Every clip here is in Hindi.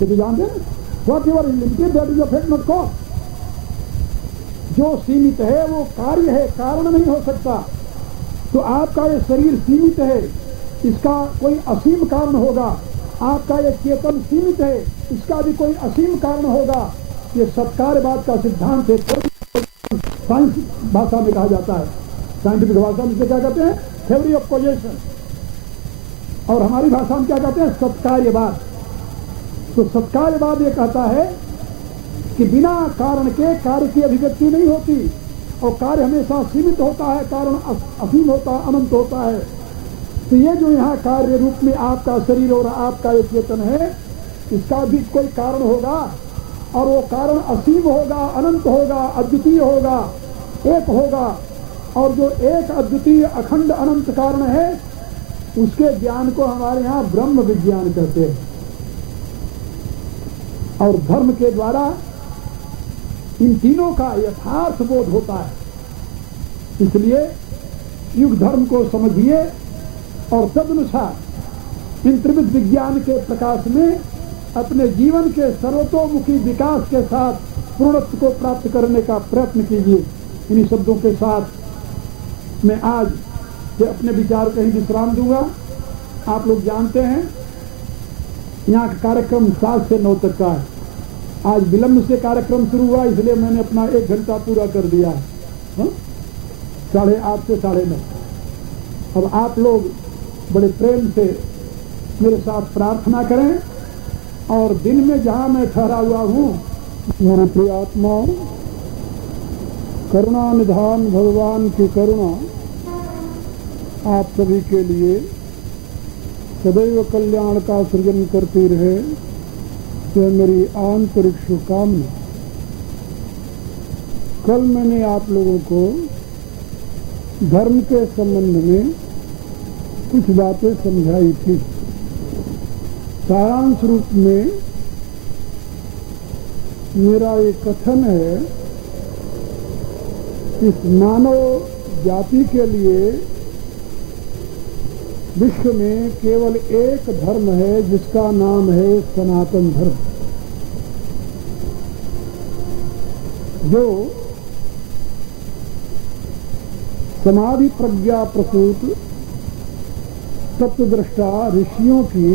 तो जानते हैं, what ever is limited that is effect not cause. जो सीमित है वो कार्य है, कारण नहीं हो सकता। तो आपका ये शरीर सीमित है, इसका कोई असीम कारण होगा। आपका ये चेतन सीमित है, इसका भी कोई असीम कारण होगा। ये सत्कार्यवाद का सिद्धांत है, साइंस भाषा में कहा जाता है, साइंटिफिक भाषा में क्या कहते हैं, थ्योरी ऑफ कॉजेशन। और हमारी भाषा में क्या कहते हैं, सत्कार्यवाद। तो सत्कार्यवाद ये कहता है कि बिना कारण के कार्य की अभिव्यक्ति नहीं होती, और कार्य हमेशा सीमित होता है, कारण असीम होता है, अनंत होता है। तो ये जो यहाँ कार्य रूप में आपका शरीर और आपका ये चेतन है, इसका भी कोई कारण होगा, और वो कारण असीम होगा, अनंत होगा, अद्वितीय होगा, एक होगा। और जो एक अद्वितीय अखंड अनंत कारण है, उसके ज्ञान को हमारे यहाँ ब्रह्म विज्ञान कहते हैं। और धर्म के द्वारा इन तीनों का यथार्थ बोध होता है। इसलिए युग धर्म को समझिए और तदनुसार इन त्रिविध विज्ञान के प्रकाश में अपने जीवन के सर्वतोमुखी विकास के साथ पूर्णत्व को प्राप्त करने का प्रयत्न कीजिए। इन्हीं शब्दों के साथ मैं आज ये अपने विचार कहीं विश्राम दूंगा। आप लोग जानते हैं यहाँ का कार्यक्रम 7 से 9 तक का है। आज विलंब से कार्यक्रम शुरू हुआ, इसलिए मैंने अपना 1 घंटा पूरा कर दिया है, 8:30 से 9:30। अब आप लोग बड़े प्रेम से मेरे साथ प्रार्थना करें, और दिन में जहाँ मैं ठहरा हुआ हूँ, मेरे प्रिय आत्मा, करुणा निधान भगवान की करुणा आप सभी के लिए सदैव कल्याण का सृजन करती रहे, यह मेरी आंतरिक शुभकामना। कल मैंने आप लोगों को धर्म के संबंध में कुछ बातें समझाई थी। सारांश रूप में मेरा ये कथन है, इस मानव जाति के लिए विश्व में केवल एक धर्म है, जिसका नाम है सनातन धर्म, जो समाधि प्रज्ञा प्रसूत तत्वदृष्टा ऋषियों की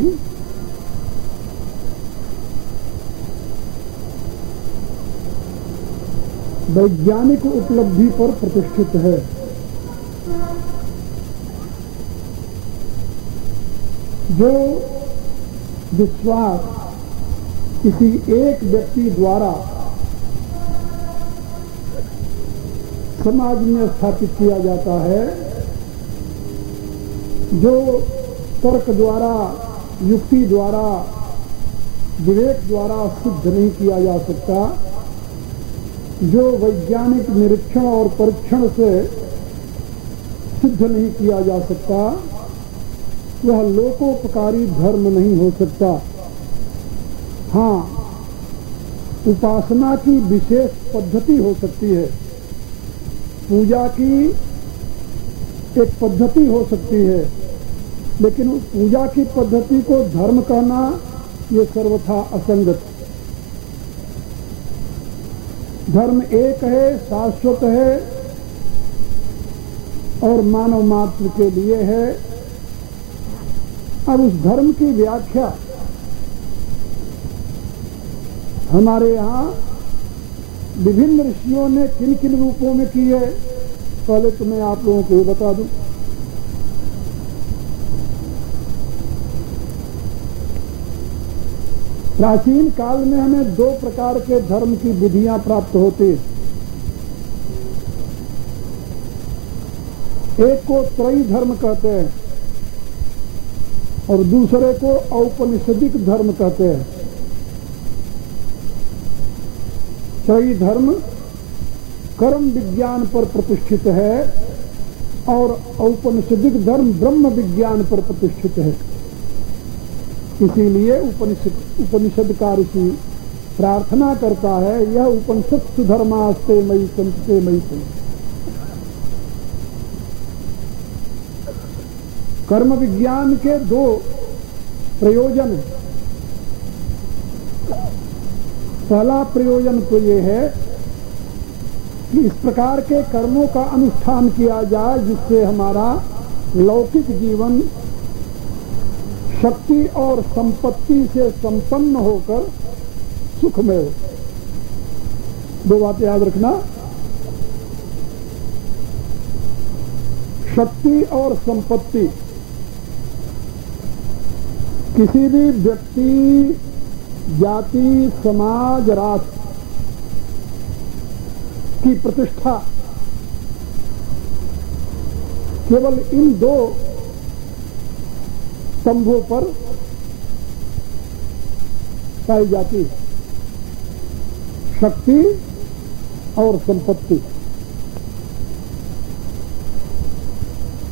वैज्ञानिक उपलब्धि पर प्रतिष्ठित है। जो विश्वास किसी एक व्यक्ति द्वारा समाज में स्थापित किया जाता है, जो तर्क द्वारा, युक्ति द्वारा, विवेक द्वारा सिद्ध नहीं किया जा सकता, जो वैज्ञानिक निरीक्षण और परीक्षण से सिद्ध नहीं किया जा सकता, वह लोकोपकारी धर्म नहीं हो सकता। हाँ, उपासना की विशेष पद्धति हो सकती है, पूजा की एक पद्धति हो सकती है, लेकिन उस पूजा की पद्धति को धर्म कहना ये सर्वथा असंगत। धर्म एक है, शाश्वत है और मानव मात्र के लिए है। अब उस धर्म की व्याख्या हमारे यहाँ विभिन्न ऋषियों ने किन किन रूपों में की है, पहले तो मैं आप लोगों को ये बता दूं। प्राचीन काल में हमें 2 प्रकार के धर्म की विधियां प्राप्त होती। एक को त्रयी धर्म कहते हैं और दूसरे को औपनिषदिक धर्म कहते हैं। त्रयी धर्म कर्म विज्ञान पर प्रतिष्ठित है और औपनिषदिक धर्म ब्रह्म विज्ञान पर प्रतिष्ठित है। इसीलिए उपनिषद का ऋषि प्रार्थना करता है, यह उपनिषत्सु धर्मास्ते मयि संते मयि संते। कर्म विज्ञान के 2 प्रयोजन हैं। पहला प्रयोजन तो ये है कि इस प्रकार के कर्मों का अनुष्ठान किया जाए जिससे हमारा लौकिक जीवन शक्ति और संपत्ति से संपन्न होकर सुखमय हो। दो बातें याद रखना, शक्ति और संपत्ति किसी भी व्यक्ति, जाति, समाज, राष्ट्र की प्रतिष्ठा केवल इन दो स्तंभों पर पाई जाती है, शक्ति और संपत्ति।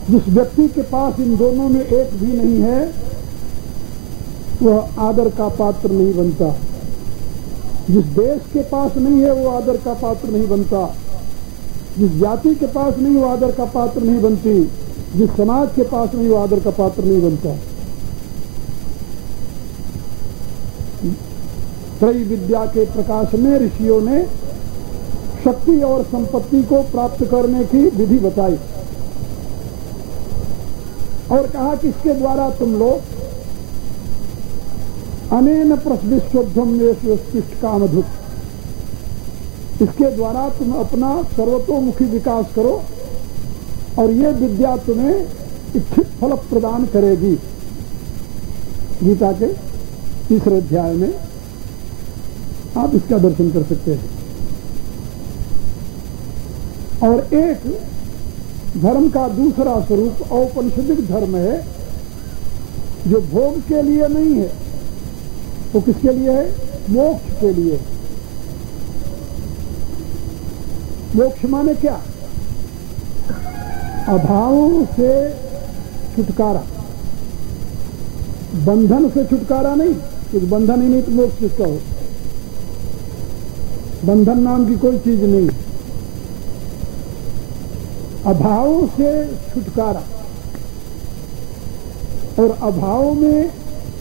जिस व्यक्ति के पास इन दोनों में एक भी नहीं है वह आदर का पात्र नहीं बनता। जिस देश के पास नहीं है वो आदर का पात्र नहीं बनता। जिस जाति के पास नहीं वो आदर का पात्र नहीं बनती। जिस समाज के पास नहीं वो आदर का पात्र नहीं बनता। त्रय विद्या के प्रकाश में ऋषियों ने शक्ति और संपत्ति को प्राप्त करने की विधि बताई और कहा कि इसके द्वारा तुम लोग अनेन प्रस्विश्वध्वम विशिष्ट कामधुक, इसके द्वारा तुम अपना सर्वतोमुखी विकास करो और ये विद्या तुम्हें इच्छित फल प्रदान करेगी। गीता के 3रे अध्याय में आप इसका दर्शन कर सकते हैं। और एक धर्म का दूसरा स्वरूप औपनिषदिक धर्म है जो भोग के लिए नहीं है, तो किसके लिए है? मोक्ष के लिए। मोक्ष माने क्या? अभाव से छुटकारा, बंधन से छुटकारा नहीं। कुछ बंधन ही नहीं तो मोक्ष किसका हो? बंधन नाम की कोई चीज नहीं। अभाव से छुटकारा, और अभाव में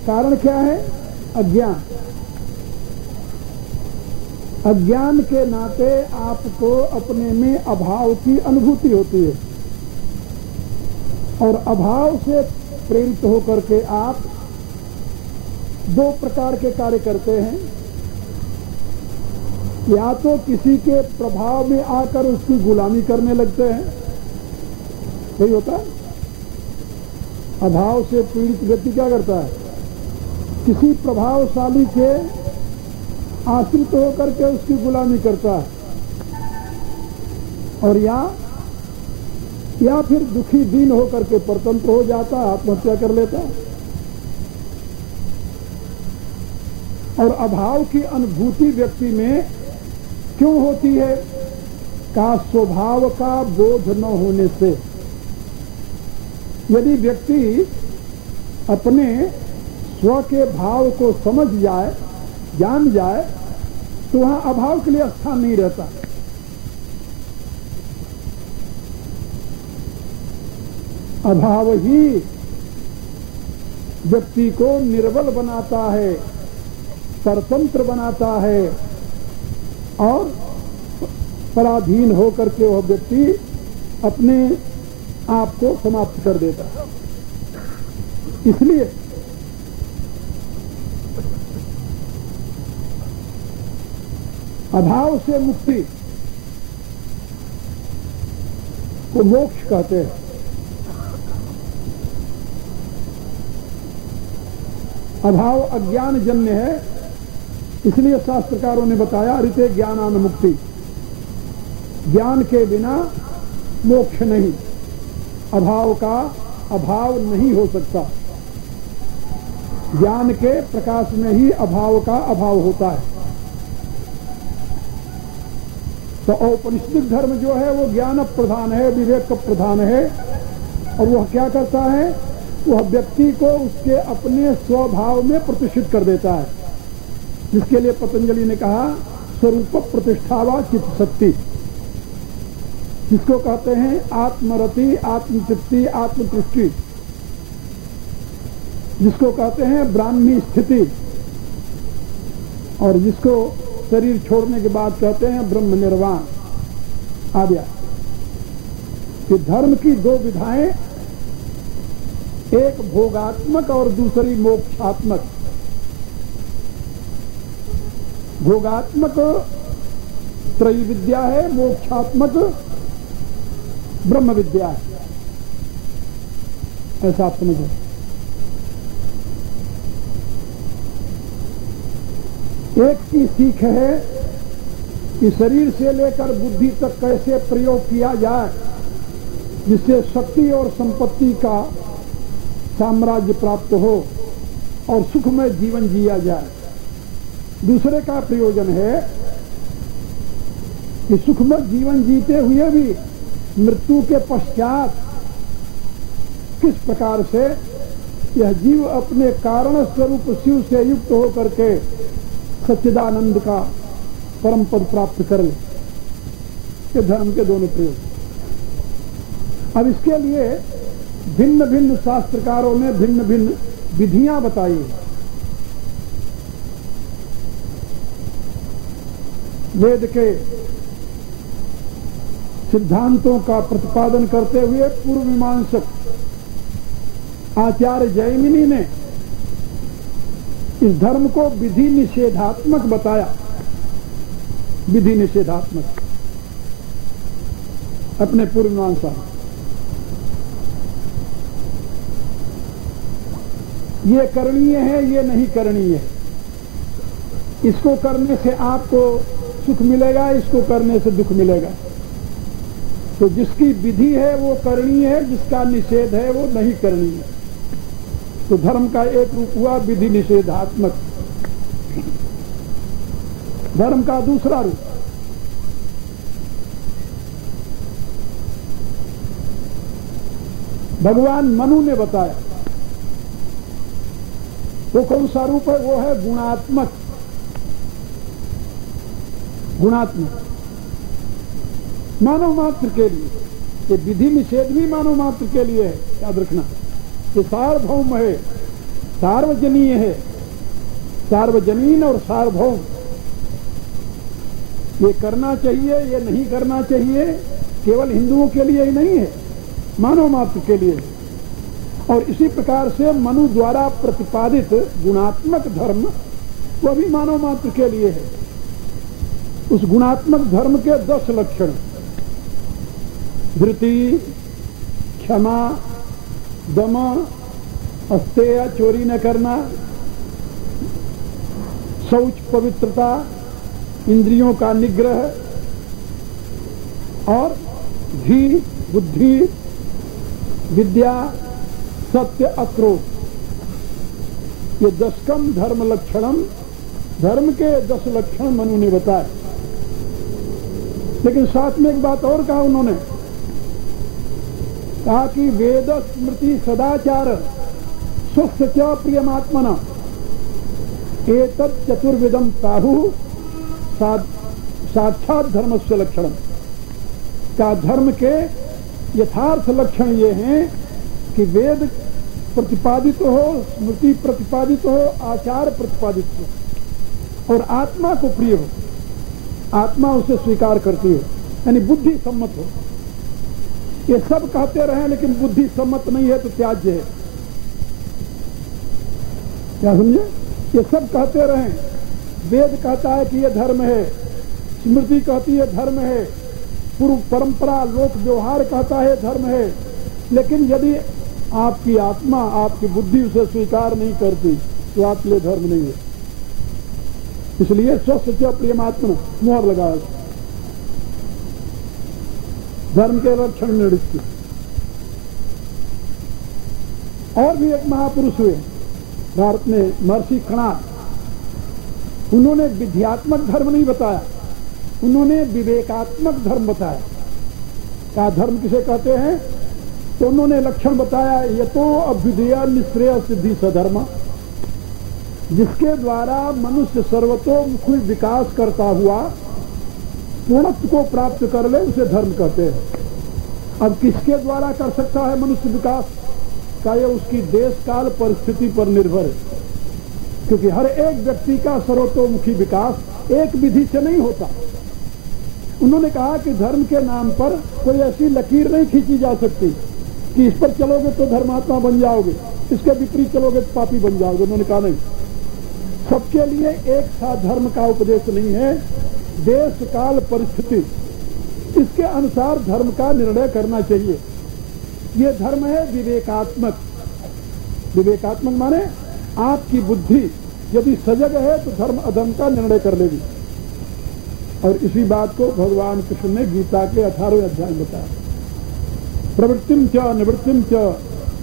कारण क्या है? अज्ञान। अज्ञान के नाते आपको अपने में अभाव की अनुभूति होती है और अभाव से प्रेरित होकर के आप दो प्रकार के कार्य करते हैं। या तो किसी के प्रभाव में आकर उसकी गुलामी करने लगते हैं, यही होता है। अभाव से पीड़ित व्यक्ति क्या करता है? किसी प्रभावशाली के आश्रित होकर के उसकी गुलामी करता है, और या फिर दुखी दीन होकर के परतंत्र हो जाता है, आत्महत्या कर लेता है। और अभाव की अनुभूति व्यक्ति में क्यों होती है? का स्वभाव का बोध न होने से। यदि व्यक्ति अपने स्व के भाव को समझ जाए, जान जाए, तो वहां अभाव के लिए स्थान नहीं रहता। अभाव ही व्यक्ति को निर्बल बनाता है, परतंत्र बनाता है और पराधीन होकर के वह व्यक्ति अपने आप को समाप्त कर देता है। इसलिए अभाव से मुक्ति को मोक्ष कहते हैं। अभाव अज्ञान जन्य है, इसलिए शास्त्रकारों ने बताया ऋते ज्ञानान मुक्ति। ज्ञान के बिना मोक्ष नहीं, अभाव का अभाव नहीं हो सकता। ज्ञान के प्रकाश में ही अभाव का अभाव होता है। तो औपनिषदिक धर्म जो है वो ज्ञान प्रधान है, विवेक प्रधान है, और वह क्या करता है? वह व्यक्ति को उसके अपने स्वभाव में प्रतिष्ठित कर देता है, जिसके लिए पतंजलि ने कहा स्वरूप प्रतिष्ठा व चित्त शक्ति, जिसको कहते हैं आत्मरति, आत्मचित्ति, आत्मतृष्टि, जिसको कहते हैं ब्राह्मी स्थिति, और जिसको शरीर छोड़ने के बाद कहते हैं ब्रह्म निर्वाण आ गया। कि धर्म की दो विधाएं, एक भोगात्मक और दूसरी मोक्षात्मक। भोगात्मक त्रयी विद्या है, मोक्षात्मक ब्रह्म विद्या है, ऐसा आप समझो। एक की सीख है कि शरीर से लेकर बुद्धि तक कैसे प्रयोग किया जाए जिससे शक्ति और संपत्ति का साम्राज्य प्राप्त हो और सुखमय जीवन जिया जाए। दूसरे का प्रयोजन है कि सुखमय जीवन जीते हुए भी मृत्यु के पश्चात किस प्रकार से यह जीव अपने कारण स्वरूप शिव से युक्त होकर के सच्चिदानंद का परम पद प्राप्त कर ले। ये धर्म के दोनों प्रयोग। अब इसके लिए भिन्न भिन्न शास्त्रकारों ने भिन्न भिन्न विधियां बताई। वेद के सिद्धांतों का प्रतिपादन करते हुए पूर्व मीमांसक आचार्य जैमिनी ने इस धर्म को विधि निषेधात्मक बताया। विधि निषेधात्मक अपने पूर्व मीमांसा। ये करणीय है, ये नहीं करणीय है। इसको करने से आपको सुख मिलेगा, इसको करने से दुख मिलेगा। तो जिसकी विधि है वो करणीय है, जिसका निषेध है वो नहीं करणीय है। तो धर्म का एक रूप हुआ विधि निषेधात्मक। धर्म का दूसरा रूप भगवान मनु ने बताया। वो कौन सा रूप है? वो है गुणात्मक। गुणात्मक मानव मात्र के लिए। ये विधि निषेध भी मानव मात्र के लिए है, याद रखना। ये सार्वभौम है, सार्वजनीय है। सार्वजनीन और सार्वभौम। ये करना चाहिए, ये नहीं करना चाहिए, केवल हिंदुओं के लिए ही नहीं है, मानव मात्र के लिए। और इसी प्रकार से मनु द्वारा प्रतिपादित गुणात्मक धर्म वो भी मानव मात्र के लिए है। उस गुणात्मक धर्म के 10 लक्षण: धृति, क्षमा, दम, अस्तेय चोरी न करना, शौच पवित्रता, इंद्रियों का निग्रह और धी बुद्धि, विद्या, सत्य, अक्रोध। ये 10 धर्म लक्षणम, धर्म के 10 लक्षण मनु ने बताए। लेकिन साथ में एक बात और कहा उन्होंने, कहा कि वेद स्मृति सदाचार स्वस्थ च प्रियमात्मना एतत् चतुर्विधम प्राहु साक्षात धर्मस्य लक्षणम। का धर्म के यथार्थ लक्षण ये हैं कि वेद प्रतिपादित हो, स्मृति प्रतिपादित हो, आचार प्रतिपादित हो और आत्मा को प्रिय हो, आत्मा उसे स्वीकार करती हो, यानी बुद्धि सम्मत हो। ये सब कहते रहे लेकिन बुद्धि सम्मत नहीं है तो त्याज्य है। क्या समझे? ये सब कहते रहे, वेद कहता है कि ये धर्म है, स्मृति कहती है धर्म है, पूर्व परंपरा लोक व्यवहार कहता है धर्म है, लेकिन यदि आपकी आत्मा, आपकी बुद्धि उसे स्वीकार नहीं करती तो आपके लिए धर्म नहीं है। इसलिए स्वस्थ च प्रियमात्मा मोहर लगाया। धर्म के लक्षण निर्दिष्ट। और भी एक महापुरुष हुए भारत में, महर्षि कणाद। उन्होंने विद्यात्मक धर्म नहीं बताया, उन्होंने विवेकात्मक धर्म बताया। क्या धर्म किसे कहते हैं? तो उन्होंने लक्षण बताया, यतो अभ्युदय निश्रेय सिद्धि सधर्म, जिसके द्वारा मनुष्य सर्वतोमुखी विकास करता हुआ पूर्णत्व को प्राप्त कर ले उसे धर्म कहते हैं। अब किसके द्वारा कर सकता है मनुष्य विकास? का ये उसकी देश काल परिस्थिति पर निर्भर है। क्योंकि हर एक व्यक्ति का सर्वतोमुखी विकास एक विधि से नहीं होता। उन्होंने कहा कि धर्म के नाम पर कोई ऐसी लकीर नहीं खींची जा सकती कि इस पर चलोगे तो धर्मात्मा बन जाओगे, इसके विपरीत चलोगे तो पापी बन जाओगे। उन्होंने कहा नहीं, सबके लिए एक साथ धर्म का उपदेश नहीं है। देश काल परिस्थिति इसके अनुसार धर्म का निर्णय करना चाहिए। ये धर्म है विवेकात्मक। विवेकात्मक माने आपकी बुद्धि यदि सजग है तो धर्म अधर्म का निर्णय कर लेगी। और इसी बात को भगवान कृष्ण ने गीता के 18वें अध्याय में बताया। प्रवृत्तिम च निवृत्तिम च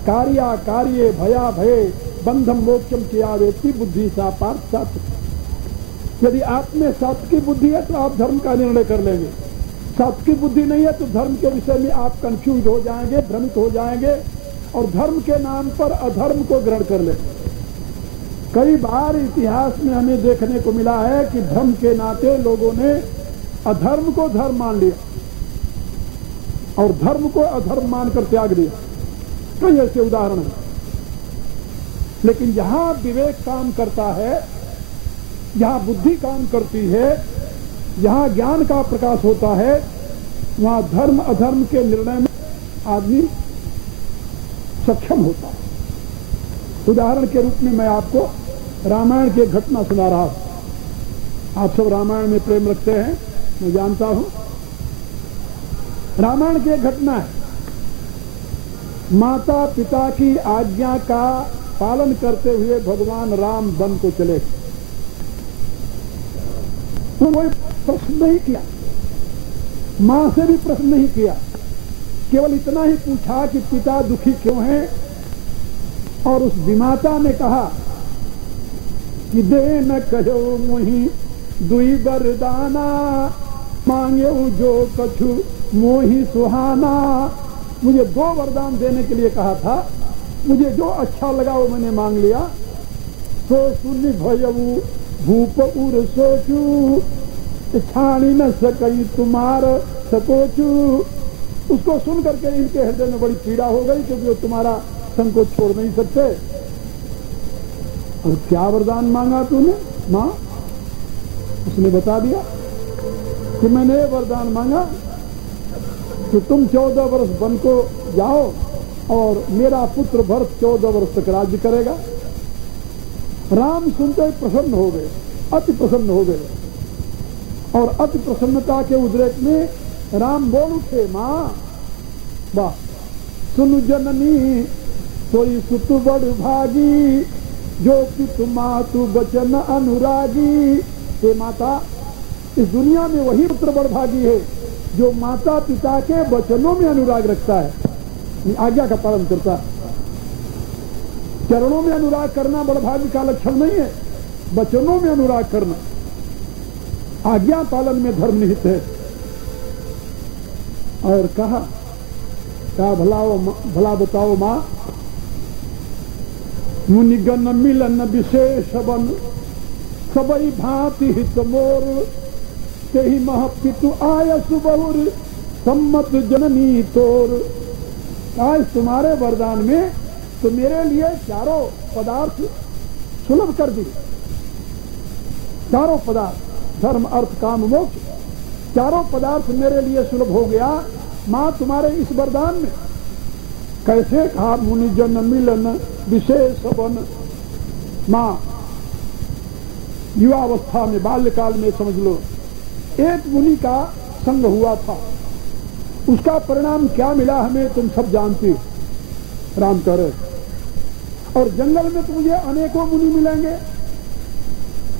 कार्या कार्ये भया भये बंधम मोक्षम किया वेत्ति बुद्धि सा पार्थ सात्विक। यदि आप में सात्विकी बुद्धि है तो आप धर्म का निर्णय कर लेंगे, सात्विकी बुद्धि नहीं है तो धर्म के विषय में आप कंफ्यूज हो जाएंगे, भ्रमित हो जाएंगे और धर्म के नाम पर अधर्म को ग्रहण कर लेंगे। कई बार इतिहास में हमें देखने को मिला है कि धर्म के नाते लोगों ने अधर्म को धर्म मान लिया और धर्म को अधर्म मानकर त्याग दिया। कई ऐसे उदाहरण हैं। लेकिन जहां विवेक काम करता है, जहां बुद्धि काम करती है, जहां ज्ञान का प्रकाश होता है, वहां धर्म अधर्म के निर्णय में आदमी सक्षम होता है। उदाहरण के रूप में मैं आपको रामायण की घटना सुना रहा हूं। आप सब रामायण में प्रेम रखते हैं, मैं जानता हूं। रामायण की घटना है, माता पिता की आज्ञा का पालन करते हुए भगवान राम वन को चले। तो वो प्रश्न नहीं किया, मां से भी प्रश्न नहीं किया, केवल इतना ही पूछा कि पिता दुखी क्यों हैं। और उस विमाता ने कहा कि दे न कहो मोही दुई वरदाना मांगे जो कछु मोही सुहाना। मुझे 2 वरदान देने के लिए कहा था, मुझे जो अच्छा लगा वो मैंने मांग लिया। सो सुनि भयऊ भूप उर सोचू छाणी न सकई तुम्हार सकोचू। उसको सुन करके इनके हृदय में बड़ी पीड़ा हो गई, क्योंकि वो तुम्हारा संग को छोड़ नहीं सकते। और क्या वरदान मांगा तूने मां? उसने बता दिया कि मैंने ये वरदान मांगा कि तुम 14 वर्ष वन को जाओ और मेरा पुत्र भरत 14 वर्ष तक राज्य करेगा। राम सुनते प्रसन्न हो गए, अति प्रसन्न हो गए। और अति प्रसन्नता के उद्रेक में राम बोल उठे, मां वाह सुनु जननी सोई सुत बड़ भागी जो पितु मातु बचन अनुरागी। हे माता, इस दुनिया में वही पुत्र बड़ भागी है जो माता पिता के वचनों में अनुराग रखता है, आज्ञा का पालन करता है। चरणों में अनुराग करना बड़ भाग्य का लक्षण नहीं है, वचनों में अनुराग करना, आज्ञा पालन में धर्म निहित है। और कहा क्या भला बताओ मां, मुनिगण मिलन विशेष बन सबई भांति हित मोर तेहि मह पितु आय सुबहुर सम्मत जननी तोर। आज तुम्हारे वरदान में तो मेरे लिए चारों पदार्थ सुलभ कर दिए। चारों पदार्थ धर्म अर्थ काम मोक्ष, चारों पदार्थ मेरे लिए सुलभ हो गया मां तुम्हारे इस वरदान में। कैसे? कहा मुनि जन मिलन विशेष बन। मां युवावस्था में बाल्यकाल में समझ लो एक मुनि का संग हुआ था, उसका परिणाम क्या मिला हमें तुम सब जानते हो। राम कह रहे और जंगल में तो मुझे अनेकों मुनि मिलेंगे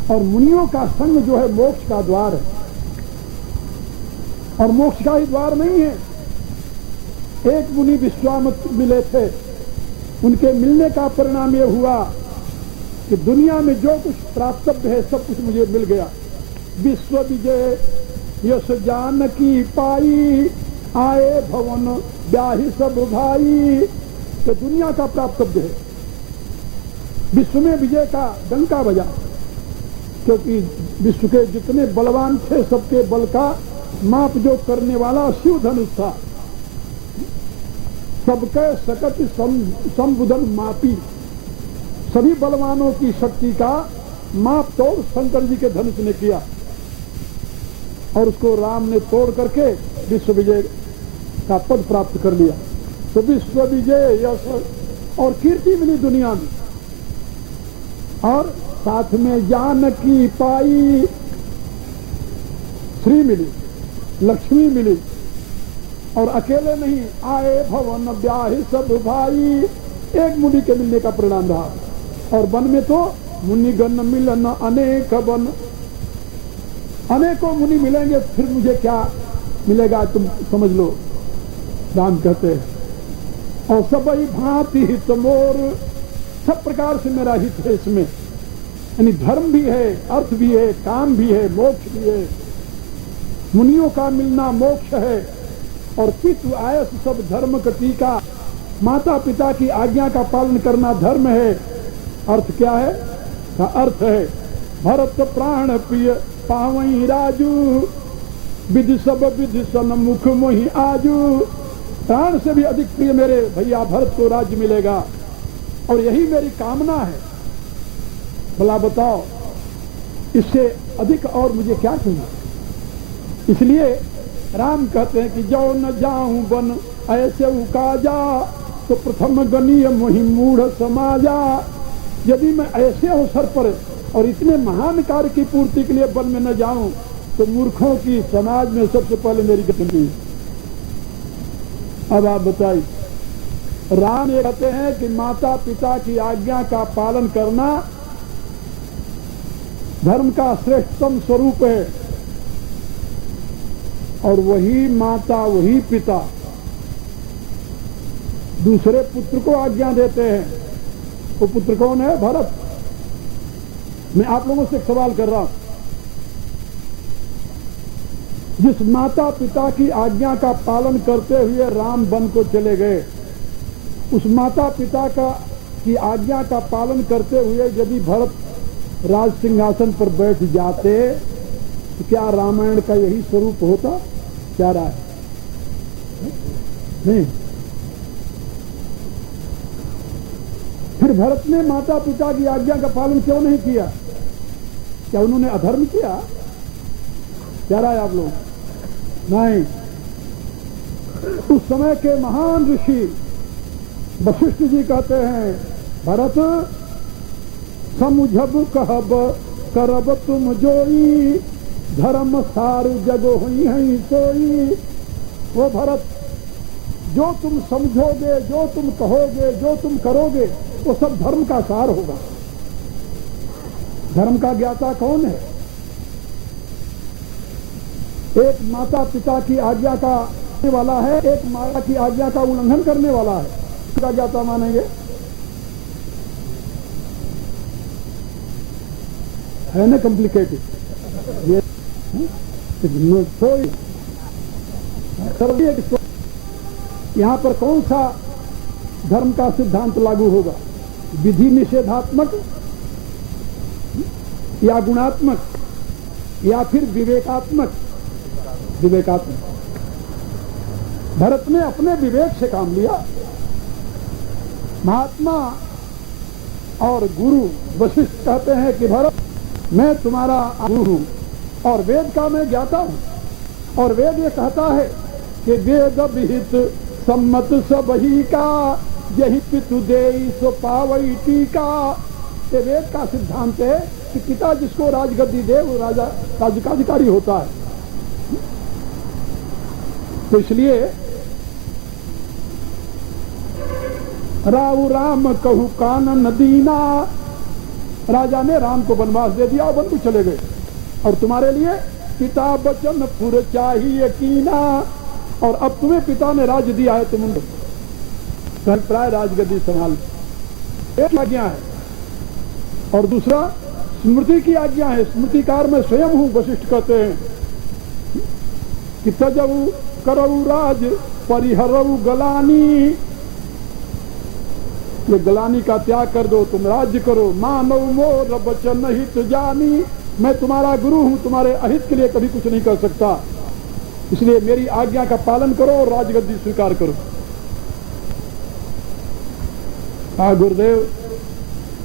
और मुनियों का संग जो है मोक्ष का द्वार है। और मोक्ष का ही द्वार नहीं है। एक मुनि विश्वामित्र मिले थे, उनके मिलने का परिणाम यह हुआ कि दुनिया में जो कुछ प्राप्तव्य है सब कुछ मुझे मिल गया। विश्व विजय यश जानकी पाई आए भवन ब्याही सब भाई। तो दुनिया का प्राप्तव्य है, विश्व में विजय का डंका बजा, क्योंकि विश्व के जितने बलवान थे सबके बल का माप जो करने वाला शिव धनुष था। सबके सकट संबुधन मापी, सभी बलवानों की शक्ति का माप तोड़ शंकर जी के धनुष ने किया और उसको राम ने तोड़ करके विश्व विजय का पद प्राप्त कर लिया। तो विश्व विजय यश और कीर्ति मिली दुनिया में, और साथ में जानकी पाई, श्री मिली, लक्ष्मी मिली, और अकेले नहीं आए भवन ब्याह सब भाई, एक मुनि के मिलने का परिणाम रहा। और वन में तो मुनिगण मिलन अनेक वन, अनेकों मुनि मिलेंगे, फिर मुझे क्या मिलेगा तुम समझ लो, राम कहते हैं। और सब ही भांति हित मोर, सब प्रकार से मेरा हित है इसमें, यानी धर्म भी है, अर्थ भी है, काम भी है, मोक्ष भी है। मुनियों का मिलना मोक्ष है। और पितु आयस सब धर्म कटीका, माता पिता की आज्ञा का पालन करना धर्म है। अर्थ क्या है? का अर्थ है भरत प्राण प्रिय पावई राजू, विधि सब विधि सन मुख मोहि आजू। प्राण से भी अधिक प्रिय मेरे भैया भरत को राज्य मिलेगा, और यही मेरी कामना है। भला बताओ इससे अधिक और मुझे क्या चाहिए? इसलिए राम कहते हैं कि जो न जाऊं बन ऐसे उकाजा, तो प्रथम गनीय मोहि मूढ़ समाजा। यदि मैं ऐसे अवसर पर और इतने महान कार्य की पूर्ति के लिए वन में न जाऊं, तो मूर्खों की समाज में सबसे पहले मेरी गति। अब आप बताइए, राम ये कहते हैं कि माता पिता की आज्ञा का पालन करना धर्म का श्रेष्ठतम स्वरूप है, और वही माता वही पिता दूसरे पुत्र को आज्ञा देते हैं। वो पुत्र कौन है? भरत। मैं आप लोगों से एक सवाल कर रहा हूं, जिस माता पिता की आज्ञा का पालन करते हुए राम वन को चले गए, उस माता पिता की आज्ञा का पालन करते हुए यदि भरत राज सिंहासन पर बैठ जाते, तो क्या रामायण का यही स्वरूप होता? क्या रहा है? नहीं। फिर भरत ने माता पिता की आज्ञा का पालन क्यों नहीं किया? क्या उन्होंने अधर्म किया? क्या रहा है आप लोग? नहीं। उस समय के महान ऋषि वशिष्ठ जी कहते हैं, भरत समुझब कहब करब तुम जोई, धर्म सारु जग हुई है सोई। वो भरत, जो तुम समझोगे, जो तुम कहोगे, जो तुम करोगे, वो सब धर्म का सार होगा। धर्म का ज्ञाता कौन है? एक माता पिता की आज्ञा का करने वाला है, एक माता की आज्ञा का उल्लंघन करने वाला है, उसका ज्ञाता मानेंगे? है ना कॉम्प्लिकेटेड ये? यहां पर कौन सा धर्म का सिद्धांत लागू होगा? विधि निषेधात्मक या गुणात्मक या फिर विवेकात्मक? विवेकात्मक। भरत ने अपने विवेक से काम लिया। महात्मा और गुरु वशिष्ठ कहते हैं कि भरत, मैं तुम्हारा गुरु हूं और वेद का मैं ज्ञाता हूं, और वेद ये कहता है कि वेद विहित सम्मत सबही का, यही पितु देई सो पावई टीका। ये वेद का सिद्धांत है कि पिता जिसको राजगद्दी दे वो राजा राज्य का अधिकारी होता है। तो इसलिए राव राम कहू कानन दीना, राजा ने राम को वनवास दे दिया और वन को चले गए। और तुम्हारे लिए पिता बचन पुर चाहिए कीना, और अब तुम्हें पिता ने राज्य दिया है, तुम प्राय राजगद्दी संभाल। एक आज्ञा है, और दूसरा स्मृति की आज्ञा है। स्मृतिकार मैं स्वयं हूं, वशिष्ठ कहते हैं कि तजऊ करऊ राज परिहरऊ गलानी, ये गलानी का त्याग कर दो, तुम राज्य करो। मानव मोर बचन हित जानी, मैं तुम्हारा गुरु हूं, तुम्हारे अहित के लिए कभी कुछ नहीं कर सकता, इसलिए मेरी आज्ञा का पालन करो और राजगद्दी स्वीकार करो। गुरुदेव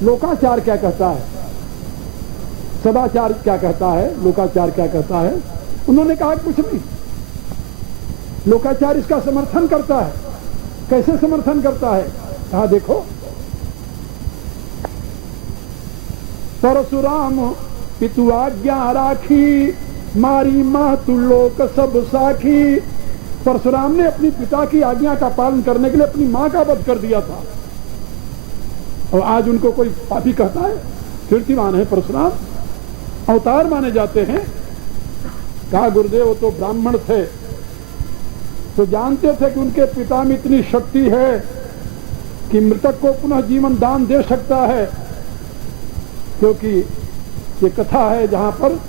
लोकाचार क्या कहता है, सदाचार क्या कहता है, लोकाचार क्या कहता है? उन्होंने कहा कुछ नहीं। लोकाचार इसका समर्थन करता है। कैसे समर्थन करता है? कहा देखो, परशुराम पितु आज्ञा राखी, मारी मातु लोक सब साखी। परशुराम ने अपनी पिता की आज्ञा का पालन करने के लिए अपनी मां का वध कर दिया था, और आज उनको कोई पापी कहता है? कीर्तिमान है परशुराम, अवतार माने जाते हैं। कहा गुरुदेव वो तो ब्राह्मण थे, तो जानते थे कि उनके पिता में इतनी शक्ति है कि मृतक को पुनः जीवन दान दे सकता है, क्योंकि ये कथा है जहां पर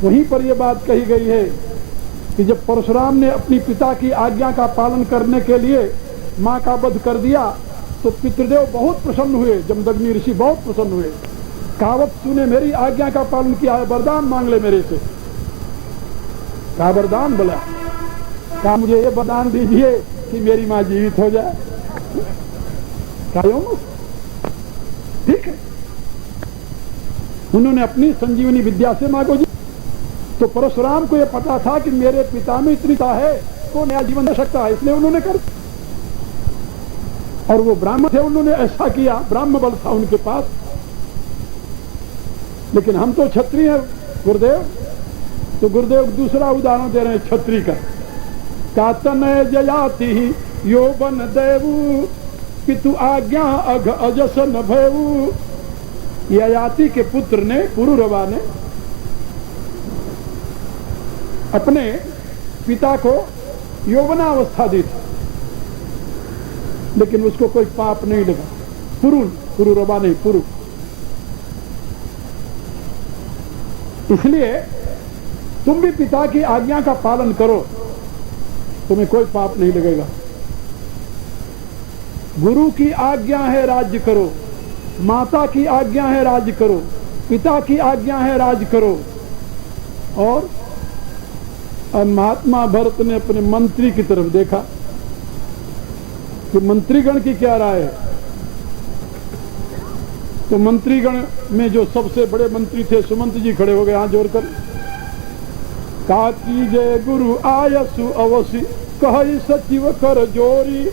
वहीं पर यह बात कही गई है कि जब परशुराम ने अपनी पिता की आज्ञा का पालन करने के लिए मां का वध कर दिया तो पितृदेव बहुत प्रसन्न हुए, जमदग्नि ऋषि बहुत प्रसन्न हुए। कहावत तूने मेरी आज्ञा का पालन किया है, वरदान मांग ले मेरे से। कहा वरदान? बोला कहा मुझे ये वरदान दीजिए कि मेरी मां जीवित हो जाए। कहा ठीक है। उन्होंने अपनी संजीवनी विद्या से मांगो जी। तो परशुराम को यह पता था कि मेरे पिता में इतनी है तो नया जीवन दे सकता है, इसलिए उन्होंने कर। और वो ब्राह्मण थे, उन्होंने ऐसा किया, ब्राह्म बल था उनके पास। लेकिन हम तो क्षत्रिय हैं गुरुदेव। तो गुरुदेव दूसरा उदाहरण दे रहे हैं क्षत्रिय का। कातनय जयाति यौवन देवु, पितु आज्ञा अघ अजस न भयऊ। ययाति के पुत्र ने, पुरुरवा ने अपने पिता को यौवनावस्था दी थी, लेकिन उसको कोई पाप नहीं लगा। पुरुरवा नहीं, पुरु। इसलिए तुम भी पिता की आज्ञा का पालन करो, तुम्हें कोई पाप नहीं लगेगा। गुरु की आज्ञा है राज्य करो, माता की आज्ञा है राज्य करो, पिता की आज्ञा है राज्य करो। और महात्मा भरत ने अपने मंत्री की तरफ देखा कि मंत्रीगण की क्या राय है। तो मंत्रीगण में जो सबसे बड़े मंत्री थे सुमंत जी खड़े हो गए हाथ जोड़कर। कहा कीजय गुरु आयसु अवश्य कहि सचिव कर जोरी।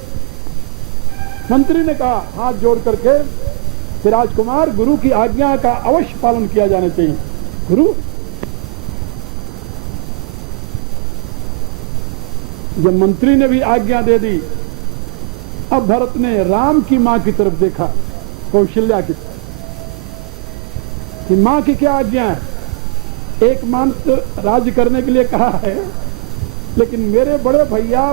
मंत्री ने कहा हाथ जोड़ करके कि राजकुमार, गुरु की आज्ञा का अवश्य पालन किया जाना चाहिए। गुरु जब मंत्री ने भी आज्ञा दे दी, अब भरत ने राम की मां की तरफ देखा, कौशल्या की तरफ, कि मां की क्या आज्ञा है। एक मात्र राज्य करने के लिए कहा है, लेकिन मेरे बड़े भैया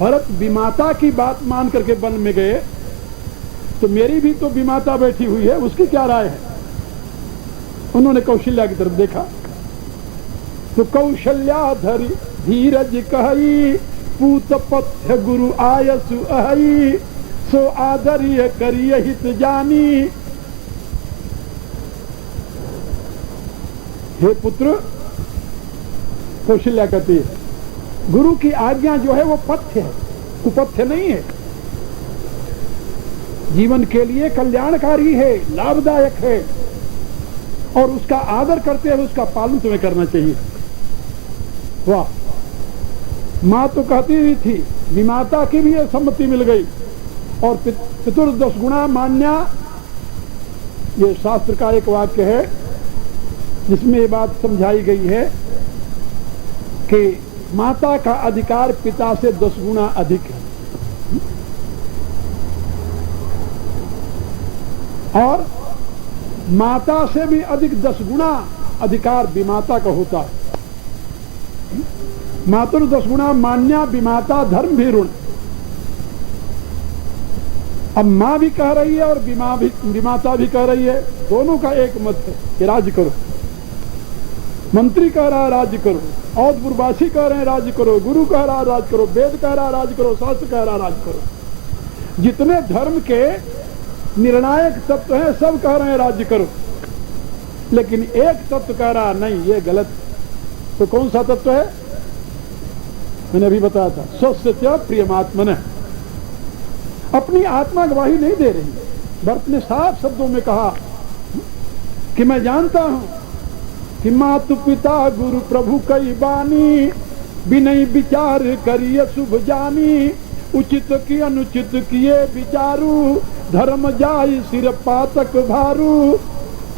भरत विमाता की बात मान करके वन में गए, तो मेरी भी तो विमाता बैठी हुई है, उसकी क्या राय है। उन्होंने कौशल्या की तरफ देखा तो कौशल्या धरी धीरज कही, पूत पथ्य गुरु आयसु अहई, सो आदर्य करिय हित जानी। हे पुत्र, कौशल्या कहती है, गुरु की आज्ञा जो है वो पथ्य है, कुपथ्य नहीं है। जीवन के लिए कल्याणकारी है, लाभदायक है, और उसका आदर करते हुए उसका पालन तुम्हें करना चाहिए। वाह! मां तो कहती हुई थी, विमाता की भी यह सम्मति मिल गई। और पितुर्दश गुणा मान्या, ये शास्त्र का एक वाक्य है जिसमें ये बात समझाई गई है कि माता का अधिकार पिता से 10 गुना अधिक है, और माता से भी अधिक 10 गुना अधिकार विमाता का होता है। मातुर 10 गुना मान्या विमाता धर्म भी ऋण। अब मां भी कह रही है और विमाता भी कह रही है, दोनों का एक मत है कि राज्य करो। मंत्री कह रहा है राज्य करो, और पूर्वासी कह रहे हैं राज्य करो, गुरु कह रहा है राज्य करो, वेद कह रहा है राज्य करो, शास्त्र कह रहा है राज्य करो। जितने धर्म के निर्णायक तत्व हैं सब कह रहे हैं राज्य करो, लेकिन एक तत्व कह रहा नहीं, ये गलत। तो कौन सा तत्व है? मैंने अभी बताया था, स्वस्य प्रियमात्मन। अपनी आत्मा गवाही नहीं दे रही। भरत ने साफ शब्दों में कहा कि मैं जानता हूं कि मातु पिता गुरु प्रभु कई बानी, बिनई विचार करिए शुभ जानी, उचित की अनुचित किए विचारू, धर्म जाय सिर पातक भारू,